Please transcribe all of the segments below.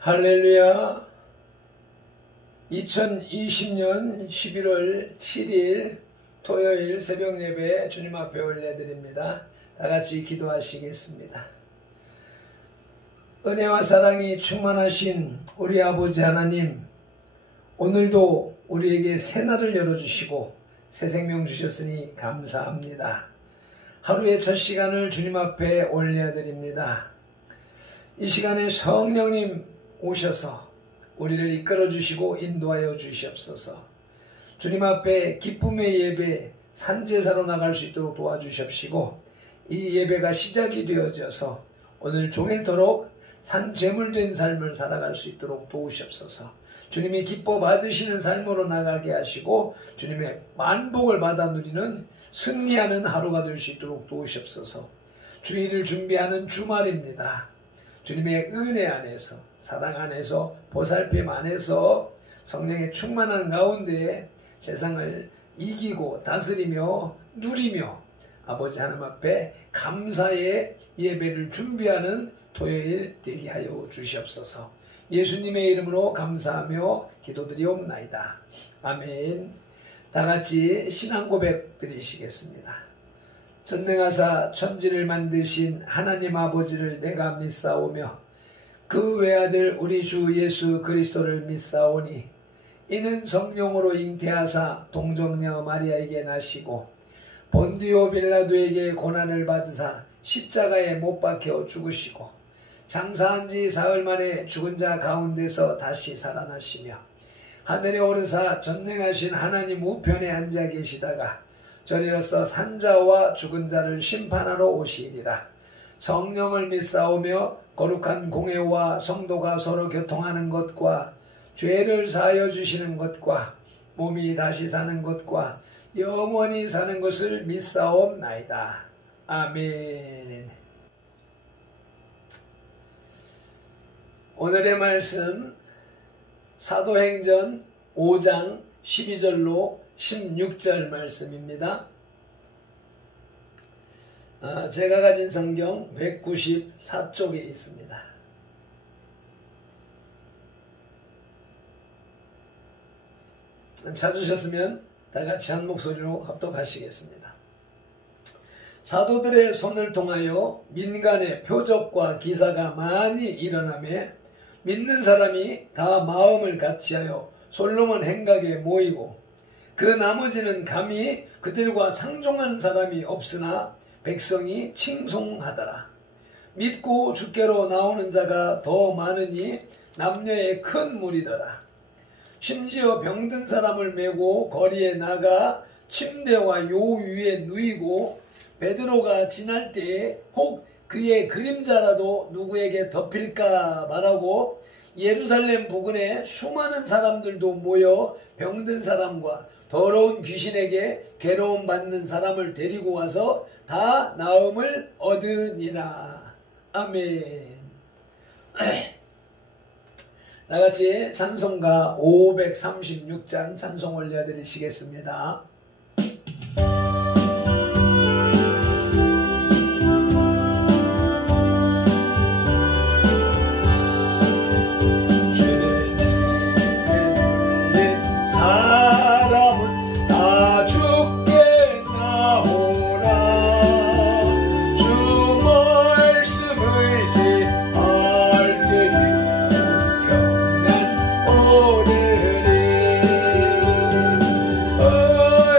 할렐루야. 2020년 11월 7일 토요일 새벽 예배 주님 앞에 올려드립니다. 다같이 기도하시겠습니다. 은혜와 사랑이 충만하신 우리 아버지 하나님, 오늘도 우리에게 새날을 열어주시고 새 생명 주셨으니 감사합니다. 하루의 첫 시간을 주님 앞에 올려드립니다. 이 시간에 성령님 오셔서 우리를 이끌어 주시고 인도하여 주시옵소서. 주님 앞에 기쁨의 예배 산제사로 나갈 수 있도록 도와주십시고, 이 예배가 시작이 되어져서 오늘 종일토록 산제물된 삶을 살아갈 수 있도록 도우시옵소서. 주님이 기뻐 받으시는 삶으로 나가게 하시고 주님의 만복을 받아 누리는 승리하는 하루가 될 수 있도록 도우시옵소서. 주일을 준비하는 주말입니다. 주님의 은혜 안에서, 사랑 안에서, 보살핌 안에서 성령의 충만한 가운데 세상을 이기고 다스리며 누리며 아버지 하나님 앞에 감사의 예배를 준비하는 토요일 되게 하여 주시옵소서. 예수님의 이름으로 감사하며 기도드리옵나이다. 아멘. 다같이 신앙 고백 드리시겠습니다. 전능하사 천지를 만드신 하나님 아버지를 내가 믿사오며 그 외아들 우리 주 예수 그리스도를 믿사오니 이는 성령으로 잉태하사 동정녀 마리아에게 나시고 본디오 빌라도에게 고난을 받으사 십자가에 못 박혀 죽으시고 장사한 지 사흘 만에 죽은 자 가운데서 다시 살아나시며 하늘에 오르사 전능하신 하나님 우편에 앉아 계시다가 저리로서 산자와 죽은 자를 심판하러 오시리라. 성령을 믿사오며 거룩한 공회와 성도가 서로 교통하는 것과 죄를 사하여 주시는 것과 몸이 다시 사는 것과 영원히 사는 것을 믿사옵나이다. 아멘. 오늘의 말씀 사도행전 5장 12절로 16절 말씀입니다. 제가 가진 성경 194쪽에 있습니다. 찾으셨으면 다같이 한 목소리로 합독하시겠습니다. 사도들의 손을 통하여 민간의 표적과 기사가 많이 일어나며 믿는 사람이 다 마음을 같이하여 솔로몬 행각에 모이고 그 나머지는 감히 그들과 상종하는 사람이 없으나 백성이 칭송하더라. 믿고 주께로 나오는 자가 더 많으니 남녀의 큰 무리더라. 심지어 병든 사람을 메고 거리에 나가 침대와 요 위에 누이고 베드로가 지날 때에 혹 그의 그림자라도 누구에게 덮일까 말하고 예루살렘 부근에 수많은 사람들도 모여 병든 사람과 더러운 귀신에게 괴로움 받는 사람을 데리고 와서 다 나음을 얻으니라. 아멘. 나같이 찬송가 536장 찬송 올려드리시겠습니다. Oh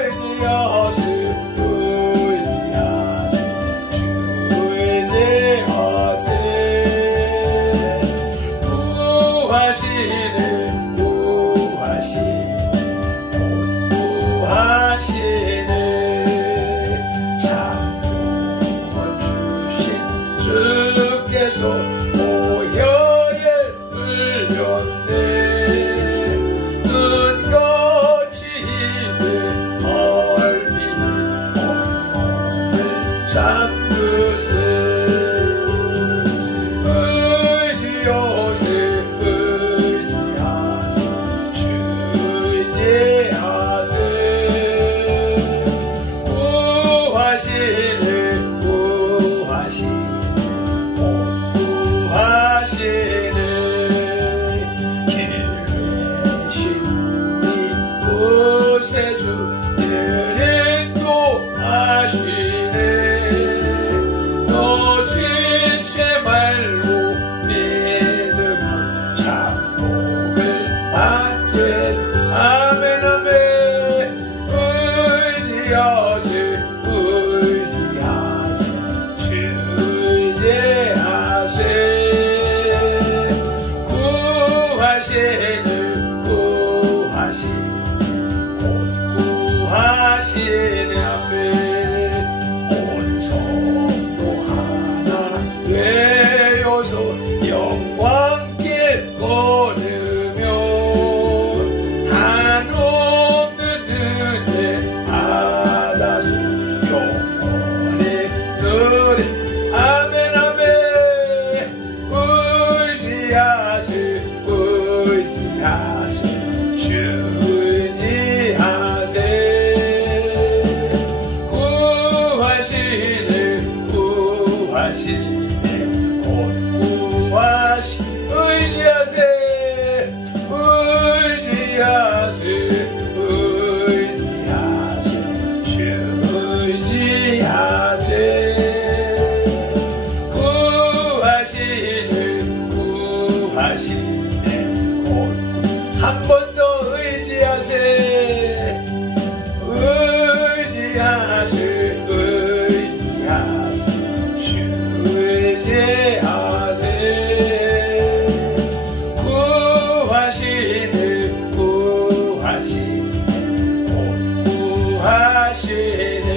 구하시는 구하시네 곧 한 번 더 의지하세 의지하세 주 의지하세 구하시는 구하시네 곧 구하시네.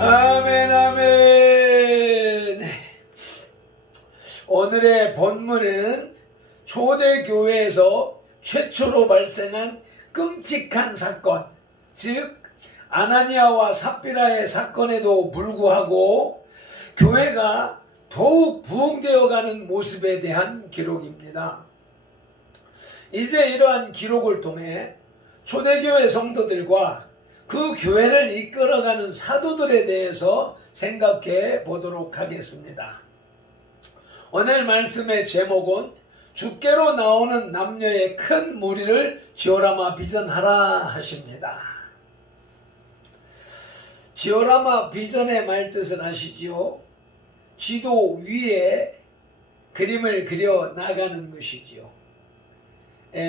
아멘 아멘. 오늘의 본문은 초대교회에서 최초로 발생한 끔찍한 사건, 즉 아나니아와 삽비라의 사건에도 불구하고 교회가 더욱 부흥되어가는 모습에 대한 기록입니다. 이제 이러한 기록을 통해 초대교회 성도들과 그 교회를 이끌어가는 사도들에 대해서 생각해 보도록 하겠습니다. 오늘 말씀의 제목은 주께로 나오는 남녀의 큰 무리를 지오라마 비전하라 하십니다. 지오라마 비전의 말뜻은 아시지요? 지도 위에 그림을 그려 나가는 것이지요.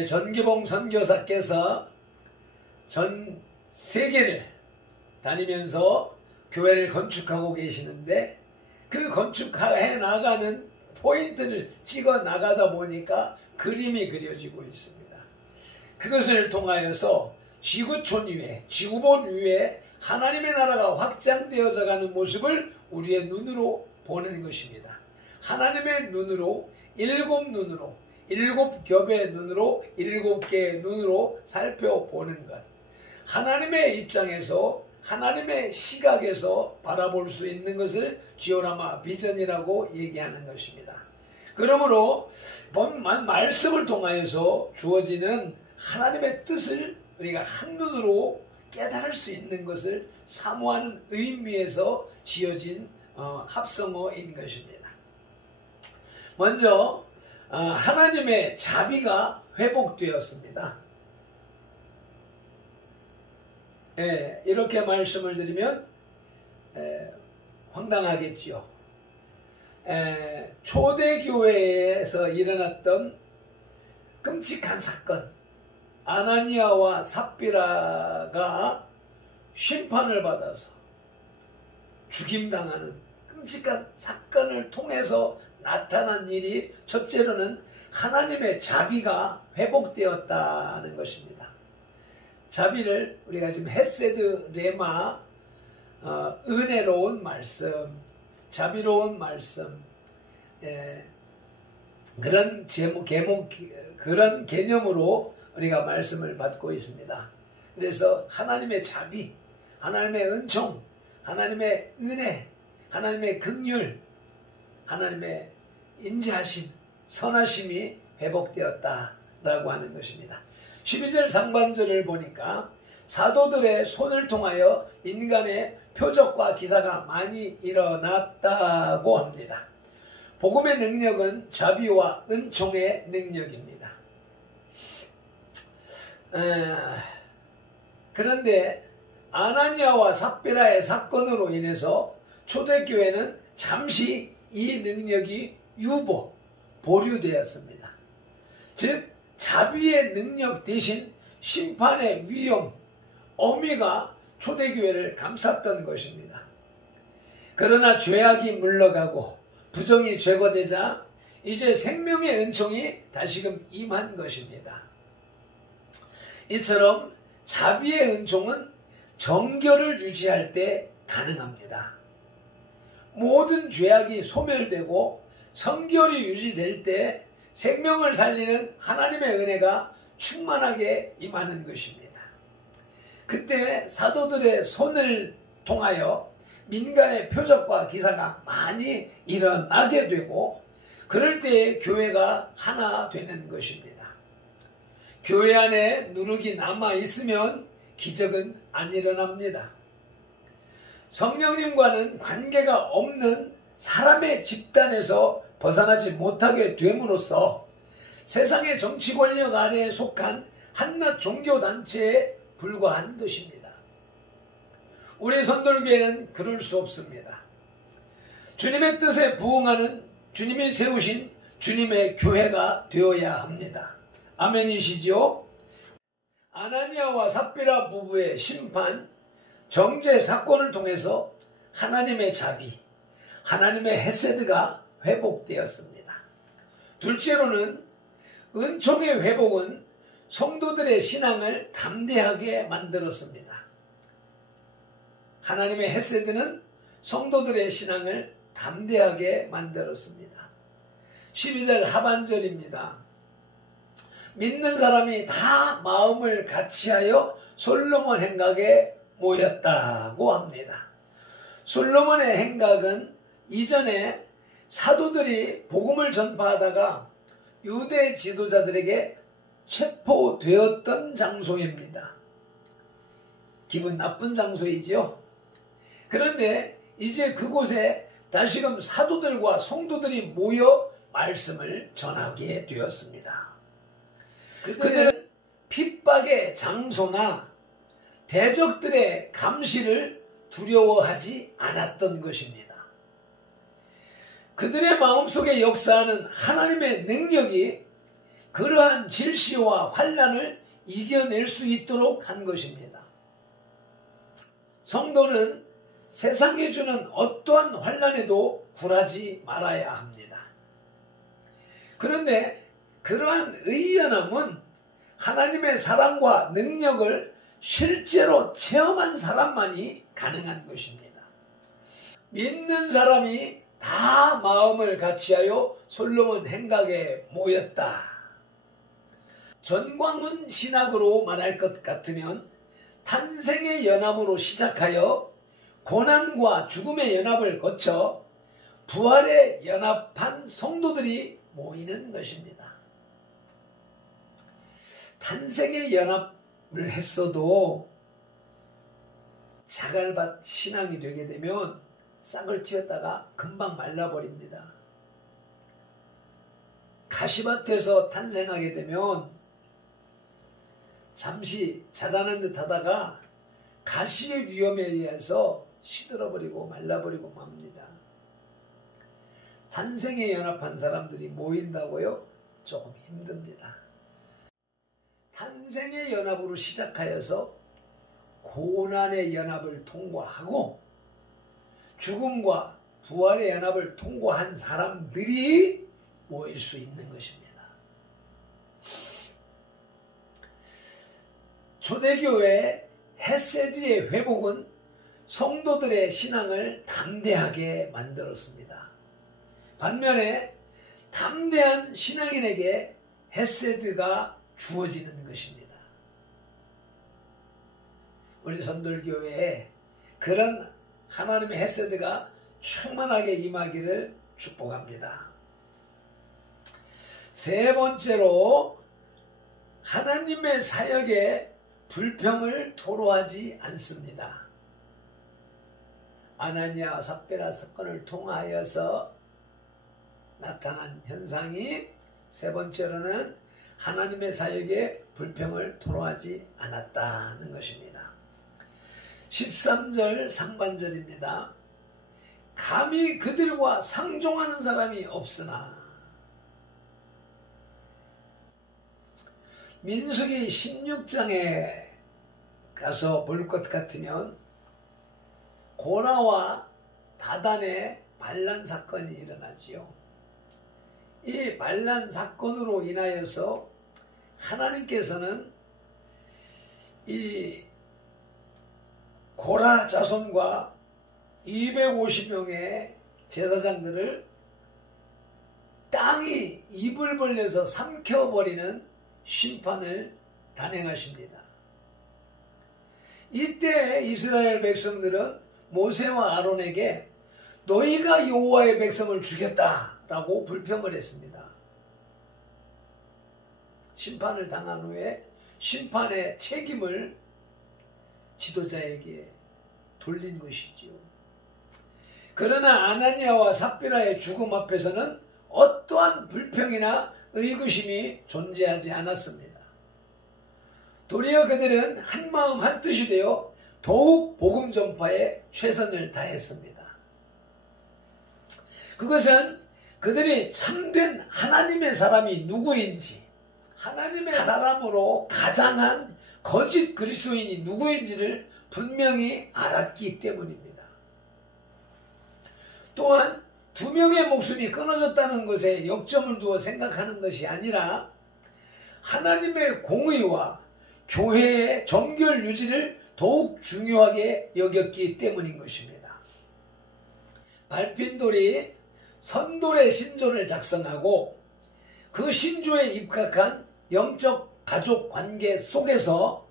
전기봉 선교사께서 전 세계를 다니면서 교회를 건축하고 계시는데 그 건축해 나가는 포인트를 찍어 나가다 보니까 그림이 그려지고 있습니다. 그것을 통하여서 지구촌 위에, 지구본 위에 하나님의 나라가 확장되어져 가는 모습을 우리의 눈으로 보는 것입니다. 하나님의 눈으로, 일곱 겹의 눈으로, 7개의 눈으로 살펴보는 것. 하나님의 입장에서, 하나님의 시각에서 바라볼 수 있는 것을 지오라마 비전이라고 얘기하는 것입니다. 그러므로 말씀을 통하여서 주어지는 하나님의 뜻을 우리가 한눈으로 깨달을 수 있는 것을 사모하는 의미에서 지어진 합성어인 것입니다. 먼저 하나님의 자비가 회복되었습니다. 이렇게 말씀을 드리면 황당하겠지요. 초대교회에서 일어났던 끔찍한 사건, 아나니아와 삽비라가 심판을 받아서 죽임당하는 끔찍한 사건을 통해서 나타난 일이 첫째로는 하나님의 자비가 회복되었다는 것입니다. 자비를 우리가 지금 헤세드 레마, 은혜로운 말씀, 자비로운 말씀, 그런 그런 개념으로 우리가 말씀을 받고 있습니다. 그래서 하나님의 자비, 하나님의 은총, 하나님의 은혜, 하나님의 긍휼, 하나님의 인자하심, 선하심이 회복되었다라고 하는 것입니다. 12절 상반절을 보니까 사도들의 손을 통하여 인간의 표적과 기사가 많이 일어났다고 합니다. 복음의 능력은 자비와 은총의 능력입니다. 그런데 아나니아와 삽비라의 사건으로 인해서 초대교회는 잠시 이 능력이 보류되었습니다. 즉 자비의 능력 대신 심판의 위험, 어미가 초대교회를 감쌌던 것입니다. 그러나 죄악이 물러가고 부정이 제거되자 이제 생명의 은총이 다시금 임한 것입니다. 이처럼 자비의 은총은 정결을 유지할 때 가능합니다. 모든 죄악이 소멸되고 성결이 유지될 때 생명을 살리는 하나님의 은혜가 충만하게 임하는 것입니다. 그때 사도들의 손을 통하여 민간의 표적과 기사가 많이 일어나게 되고 그럴 때 교회가 하나 되는 것입니다. 교회 안에 누룩이 남아 있으면 기적은 안 일어납니다. 성령님과는 관계가 없는 사람의 집단에서 벗어나지 못하게 됨으로써 세상의 정치 권력 아래에 속한 한낱 종교단체에 불과한 것입니다. 우리 선돌교회는 그럴 수 없습니다. 주님의 뜻에 부응하는 주님이 세우신 주님의 교회가 되어야 합니다. 아멘이시지요? 아나니아와 삽비라 부부의 심판, 정죄 사건을 통해서 하나님의 자비, 하나님의 헤세드가 회복되었습니다. 둘째로는 은총의 회복은 성도들의 신앙을 담대하게 만들었습니다. 하나님의 헤세드는 성도들의 신앙을 담대하게 만들었습니다. 12절 하반절입니다. 믿는 사람이 다 마음을 같이하여 솔로몬 행각에 모였다고 합니다. 솔로몬의 행각은 이전에 사도들이 복음을 전파하다가 유대 지도자들에게 체포되었던 장소입니다. 기분 나쁜 장소이지요. 그런데 이제 그곳에 다시금 사도들과 성도들이 모여 말씀을 전하게 되었습니다. 그들은 핍박의 장소나 대적들의 감시를 두려워하지 않았던 것입니다. 그들의 마음속에 역사하는 하나님의 능력이 그러한 질시와 환난을 이겨낼 수 있도록 한 것입니다. 성도는 세상에 주는 어떠한 환난에도 굴하지 말아야 합니다. 그런데 그러한 의연함은 하나님의 사랑과 능력을 실제로 체험한 사람만이 가능한 것입니다. 믿는 사람이 다 마음을 같이하여 솔로몬 행각에 모였다. 전광훈 신학으로 말할 것 같으면 탄생의 연합으로 시작하여 고난과 죽음의 연합을 거쳐 부활에 연합한 성도들이 모이는 것입니다. 탄생의 연합을 했어도 자갈밭 신앙이 되게 되면 싹을 틔웠다가 금방 말라버립니다. 가시밭에서 탄생하게 되면 잠시 자라는 듯 하다가 가시의 위험에 의해서 시들어버리고 말라버리고 맙니다. 탄생에 연합한 사람들이 모인다고요? 조금 힘듭니다. 탄생의 연합으로 시작하여서 고난의 연합을 통과하고 죽음과 부활의 연합을 통과한 사람들이 모일 수 있는 것입니다. 초대교회 헤세드의 회복은 성도들의 신앙을 담대하게 만들었습니다. 반면에 담대한 신앙인에게 헤세드가 주어지는 것입니다. 우리 선돌교회에 그런 하나님의 헤세드가 충만하게 임하기를 축복합니다. 세 번째로 하나님의 사역에 불평을 토로하지 않습니다. 아나니아 삽비라 사건을 통하여서 나타난 현상이 세 번째로는 하나님의 사역에 불평을 토로하지 않았다는 것입니다. 13절 상반절입니다. 감히 그들과 상종하는 사람이 없으나 민수기 16장에 가서 볼 것 같으면 고라와 다단의 반란 사건이 일어나지요. 이 반란 사건으로 인하여서 하나님께서는 이 고라 자손과 250명의 제사장들을 땅이 입을 벌려서 삼켜버리는 심판을 단행하십니다. 이때 이스라엘 백성들은 모세와 아론에게 너희가 여호와의 백성을 죽였다라고 불평을 했습니다. 심판을 당한 후에 심판의 책임을 지도자에게 돌린 것이지요. 그러나 아나니아와 삽비라의 죽음 앞에서는 어떠한 불평이나 의구심이 존재하지 않았습니다. 도리어 그들은 한마음 한뜻이 되어 더욱 복음 전파에 최선을 다했습니다. 그것은 그들이 참된 하나님의 사람이 누구인지, 하나님의 사람으로 가장한 거짓 그리스도인이 누구인지를 분명히 알았기 때문입니다. 또한 2명의 목숨이 끊어졌다는 것에 역점을 두어 생각하는 것이 아니라 하나님의 공의와 교회의 정결 유지를 더욱 중요하게 여겼기 때문인 것입니다. 발핀돌이 선돌의 신조를 작성하고 그 신조에 입각한 영적 가족 관계 속에서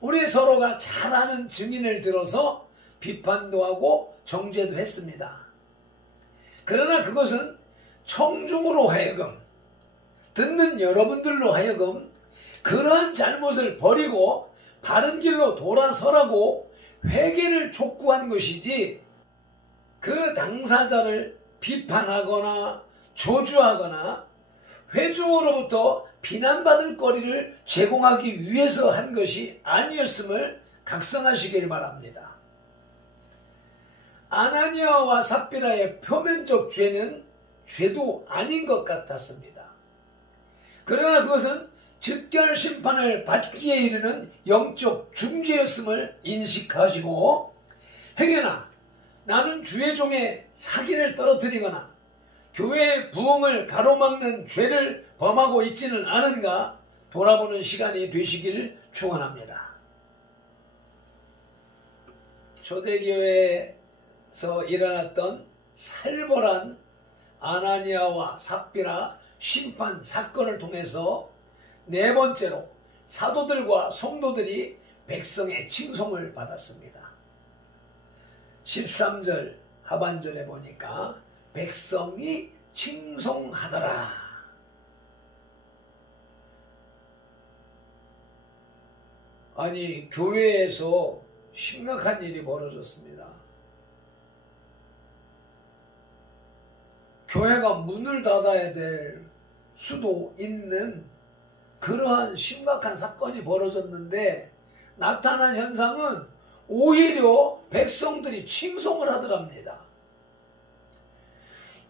우리 서로가 잘 아는 증인을 들어서 비판도 하고 정죄도 했습니다. 그러나 그것은 청중으로 하여금, 듣는 여러분들로 하여금 그러한 잘못을 버리고 바른 길로 돌아서라고 회개를 촉구한 것이지, 그 당사자를 비판하거나 조주하거나 회중으로부터 비난받을 거리를 제공하기 위해서 한 것이 아니었음을 각성하시길 바랍니다. 아나니아와 삽비라의 표면적 죄는 죄도 아닌 것 같았습니다. 그러나 그것은 즉결 심판을 받기에 이르는 영적 중죄였음을 인식하시고, 행여나 나는 주의 종의 사기를 떨어뜨리거나 교회의 부흥을 가로막는 죄를 범하고 있지는 않은가 돌아보는 시간이 되시길 축원합니다. 초대교회에서 일어났던 살벌한 아나니아와 삽비라 심판 사건을 통해서 네 번째로 사도들과 성도들이 백성의 칭송을 받았습니다. 13절 하반절에 보니까 백성이 칭송하더라. 아니, 교회에서 심각한 일이 벌어졌습니다. 교회가 문을 닫아야 될 수도 있는 그러한 심각한 사건이 벌어졌는데, 나타난 현상은 오히려 백성들이 칭송을 하더랍니다.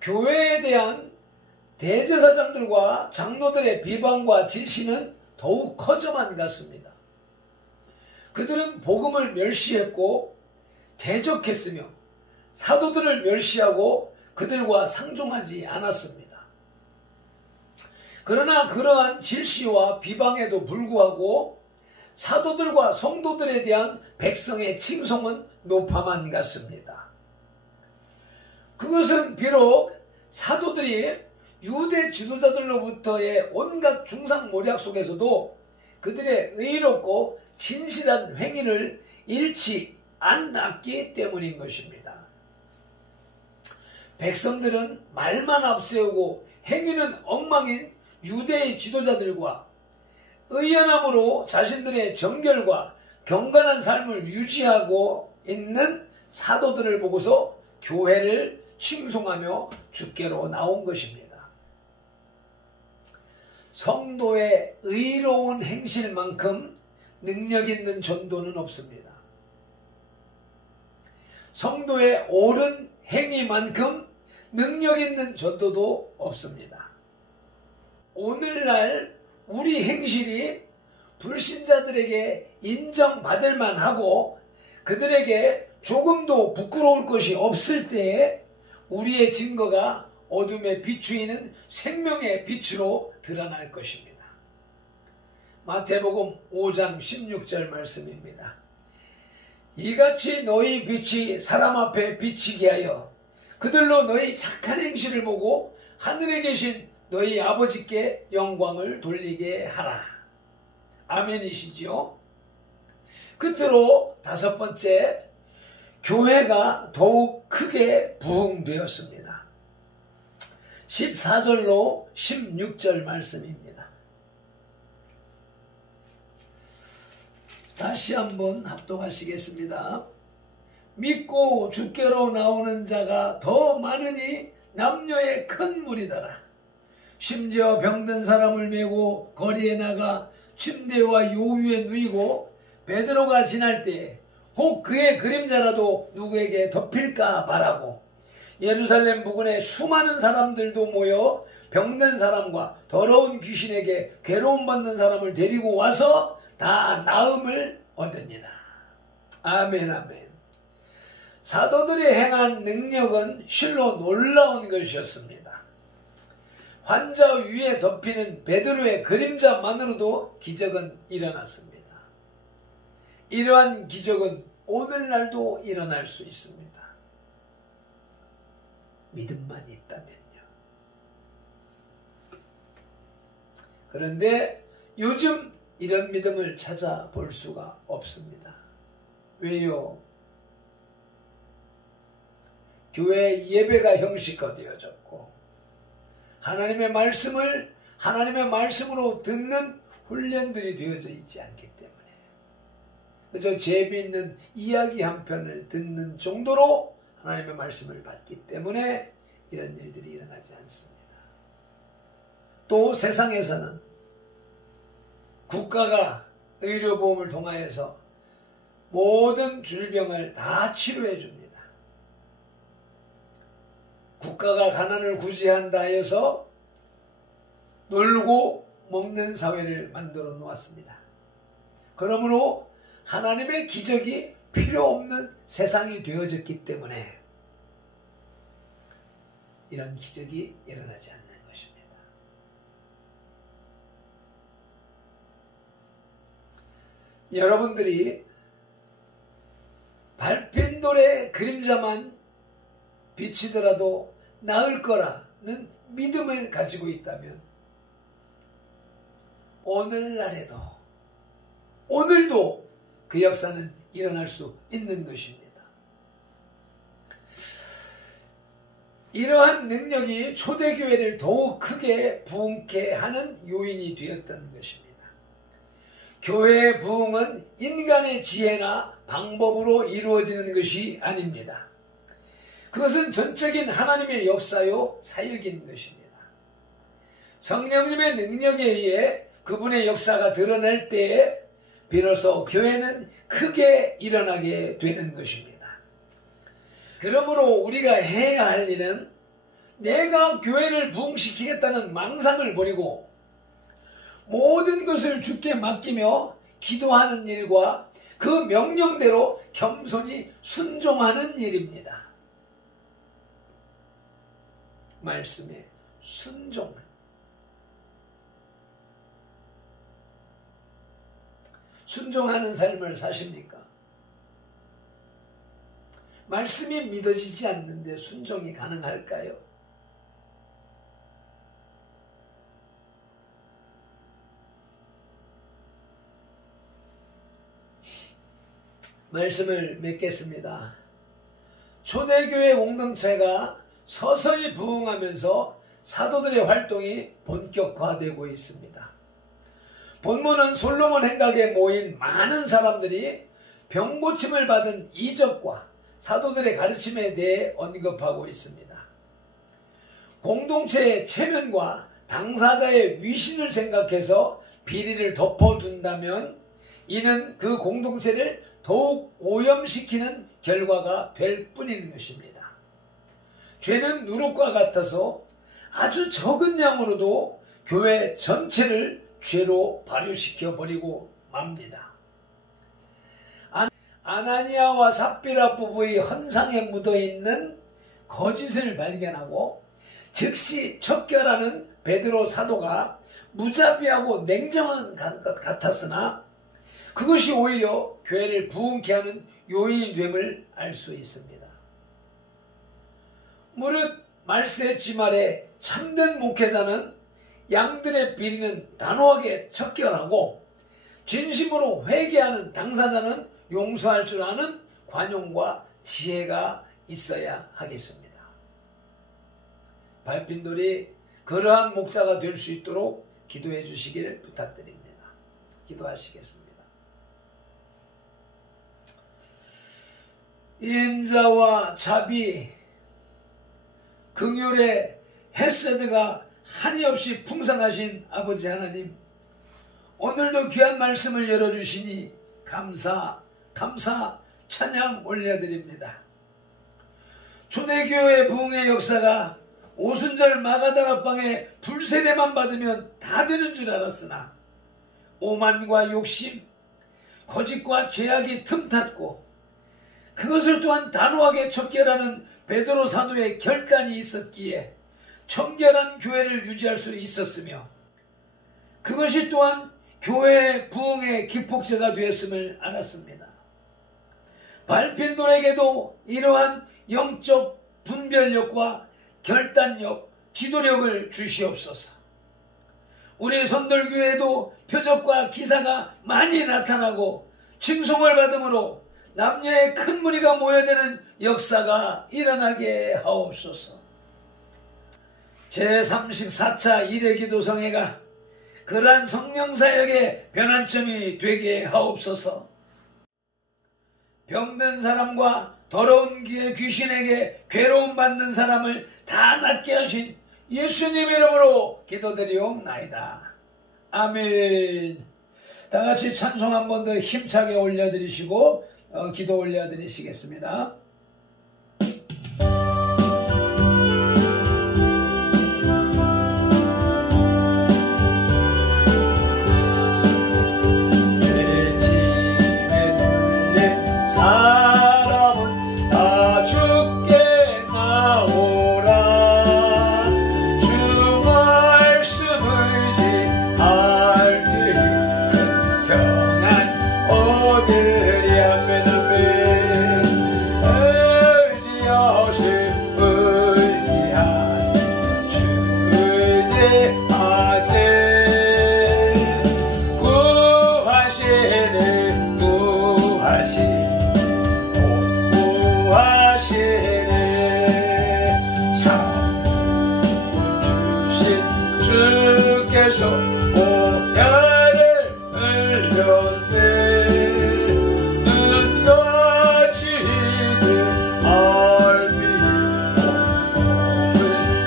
교회에 대한 대제사장들과 장로들의 비방과 질시는 더욱 커져만 갔습니다. 그들은 복음을 멸시했고 대적했으며 사도들을 멸시하고 그들과 상종하지 않았습니다. 그러나 그러한 질시와 비방에도 불구하고 사도들과 성도들에 대한 백성의 칭송은 높아만 갔습니다. 그것은 비록 사도들이 유대 지도자들로부터의 온갖 중상모략 속에서도 그들의 의롭고 진실한 행위를 잃지 않았기 때문인 것입니다. 백성들은 말만 앞세우고 행위는 엉망인 유대의 지도자들과 의연함으로 자신들의 정결과 경건한 삶을 유지하고 있는 사도들을 보고서 교회를 칭송하며 주께로 나온 것입니다. 성도의 의로운 행실만큼 능력 있는 전도는 없습니다. 성도의 옳은 행위만큼 능력 있는 전도도 없습니다. 오늘날 우리 행실이 불신자들에게 인정받을 만하고 그들에게 조금도 부끄러울 것이 없을 때에 우리의 증거가 어둠에 비추이는 생명의 빛으로 드러날 것입니다. 마태복음 5장 16절 말씀입니다. 이같이 너희 빛이 사람 앞에 비치게 하여 그들로 너희 착한 행실을 보고 하늘에 계신 너희 아버지께 영광을 돌리게 하라. 아멘이시죠? 끝으로 다섯 번째, 교회가 더욱 크게 부흥되었습니다. 14절로 16절 말씀입니다. 다시 한번 합독하시겠습니다. 믿고 주께로 나오는 자가 더 많으니 남녀의 큰 무리더라. 심지어 병든 사람을 메고 거리에 나가 침대와 요유에 누이고 베드로가 지날 때 혹 그의 그림자라도 누구에게 덮일까 바라고 예루살렘 부근에 수많은 사람들도 모여 병든 사람과 더러운 귀신에게 괴로움받는 사람을 데리고 와서 다 나음을 얻으니라. 아멘 아멘. 사도들이 행한 능력은 실로 놀라운 것이었습니다. 환자 위에 덮이는 베드로의 그림자만으로도 기적은 일어났습니다. 이러한 기적은 오늘날도 일어날 수 있습니다. 믿음만 있다면요. 그런데 요즘 이런 믿음을 찾아볼 수가 없습니다. 왜요? 교회 예배가 형식화되어졌고 하나님의 말씀을 하나님의 말씀으로 듣는 훈련들이 되어져 있지 않기 때문에 그저 재미있는 이야기 한 편을 듣는 정도로 하나님의 말씀을 받기 때문에 이런 일들이 일어나지 않습니다. 또 세상에서는 국가가 의료보험을 통하여서 모든 질병을 다 치료해 줍니다. 국가가 가난을 구제한다 해서 놀고 먹는 사회를 만들어 놓았습니다. 그러므로 하나님의 기적이 필요 없는 세상이 되어졌기 때문에 이런 기적이 일어나지 않는 것입니다. 여러분들이 밟힌 돌의 그림자만 비치더라도 나을 거라는 믿음을 가지고 있다면 오늘도 그 역사는 일어날 수 있는 것입니다. 이러한 능력이 초대교회를 더욱 크게 부흥케 하는 요인이 되었던 것입니다. 교회의 부흥은 인간의 지혜나 방법으로 이루어지는 것이 아닙니다. 그것은 전적인 하나님의 역사요 사역인 것입니다. 성령님의 능력에 의해 그분의 역사가 드러날 때에 비로소 교회는 크게 일어나게 되는 것입니다. 그러므로 우리가 해야 할 일은 내가 교회를 부흥시키겠다는 망상을 버리고 모든 것을 주께 맡기며 기도하는 일과 그 명령대로 겸손히 순종하는 일입니다. 말씀에 순종하는 삶을 사십니까? 말씀이 믿어지지 않는데 순종이 가능할까요? 말씀을 맺겠습니다. 초대교회 공동체가 서서히 부흥하면서 사도들의 활동이 본격화되고 있습니다. 본문은 솔로몬 행각에 모인 많은 사람들이 병고침을 받은 이적과 사도들의 가르침에 대해 언급하고 있습니다. 공동체의 체면과 당사자의 위신을 생각해서 비리를 덮어둔다면 이는 그 공동체를 더욱 오염시키는 결과가 될 뿐인 것입니다. 죄는 누룩과 같아서 아주 적은 양으로도 교회 전체를 죄로 발효시켜 버리고 맙니다. 아나니아와 삽비라 부부의 헌상에 묻어있는 거짓을 발견하고 즉시 척결하는 베드로 사도가 무자비하고 냉정한 것 같았으나 그것이 오히려 교회를 부흥케 하는 요인이 됨을 알 수 있습니다. 무릇 말세지 말에 참된 목회자는 양들의 비리는 단호하게 척결하고 진심으로 회개하는 당사자는 용서할 줄 아는 관용과 지혜가 있어야 하겠습니다. 밟힌 돌이 그러한 목자가 될 수 있도록 기도해 주시기를 부탁드립니다. 기도하시겠습니다. 인자와 자비, 긍휼의 헤세드가 한이없이 풍성하신 아버지 하나님, 오늘도 귀한 말씀을 열어주시니 감사, 찬양 올려드립니다. 초대교회 부흥의 역사가 오순절 마가다락방의 불세례만 받으면 다 되는 줄 알았으나 오만과 욕심, 거짓과 죄악이 틈탔고 그것을 또한 단호하게 척결하는 베드로 사도의 결단이 있었기에 청결한 교회를 유지할 수 있었으며 그것이 또한 교회의 부흥의 기폭제가 되었음을 알았습니다. 발핀돌에게도 이러한 영적 분별력과 결단력, 지도력을 주시옵소서. 우리 선돌교회에도 표적과 기사가 많이 나타나고 칭송을 받음으로 남녀의 큰 무리가 모여드는 역사가 일어나게 하옵소서. 제34차 일회기도성회가 그러한 성령사역의 변환점이 되게 하옵소서. 병든 사람과 더러운 귀신에게 괴로움 받는 사람을 다 낫게 하신 예수님 이름으로 기도드리옵나이다. 아멘. 다 같이 찬송 한 번 더 힘차게 올려드리시고 기도 올려드리시겠습니다. 사람은 다 죽게 나오라. 주 말씀을 지할 때 큰 평안 얻으리. 아멘 아멘. 의지하세 의지하세 주 의지하세. 구하시네 구하시네 주께서 보혈을 흘렸네. 눈같이 내 얼핏 몸을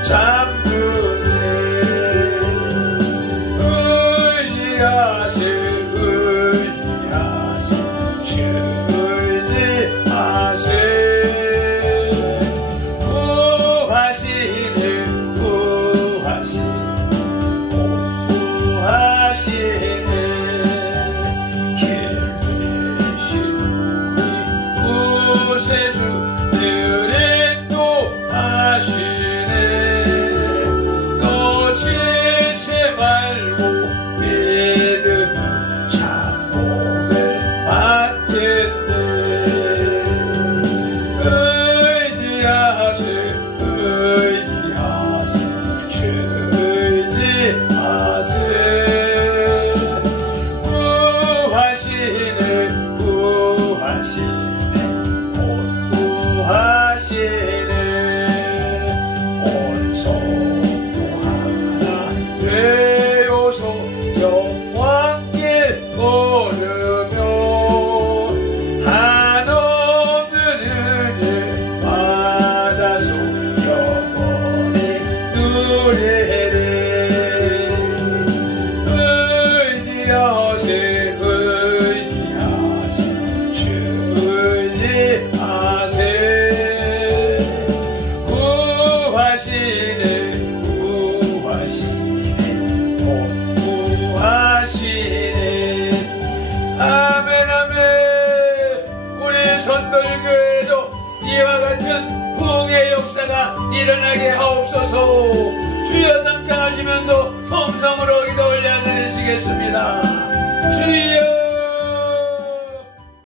잠그세. 의지하세 의지하세 주 의지하세. 구하시네 구하시네 길 되신 우리 구세주 늘 인도하시네. 놓치지 말고 믿으면 참복을 받겠네. 의지하세 의지하세 주 의지하세. 구하시네 구하시네 곧 구하시네. 온 성도 하나 되어서 영광길 걸으며 한없는 은혜 받아서 영원히 누리리. 의지하세 의지하세 주 의지하세. 구하시네 구하시네 곧 구하시네. 아멘 아멘. 우리 선돌교회도 이와 같은 부흥의 역사가 일어나게 하옵소서. 주여 삼창하시면서 통성으로 기도 올려드리시겠습니다. 주여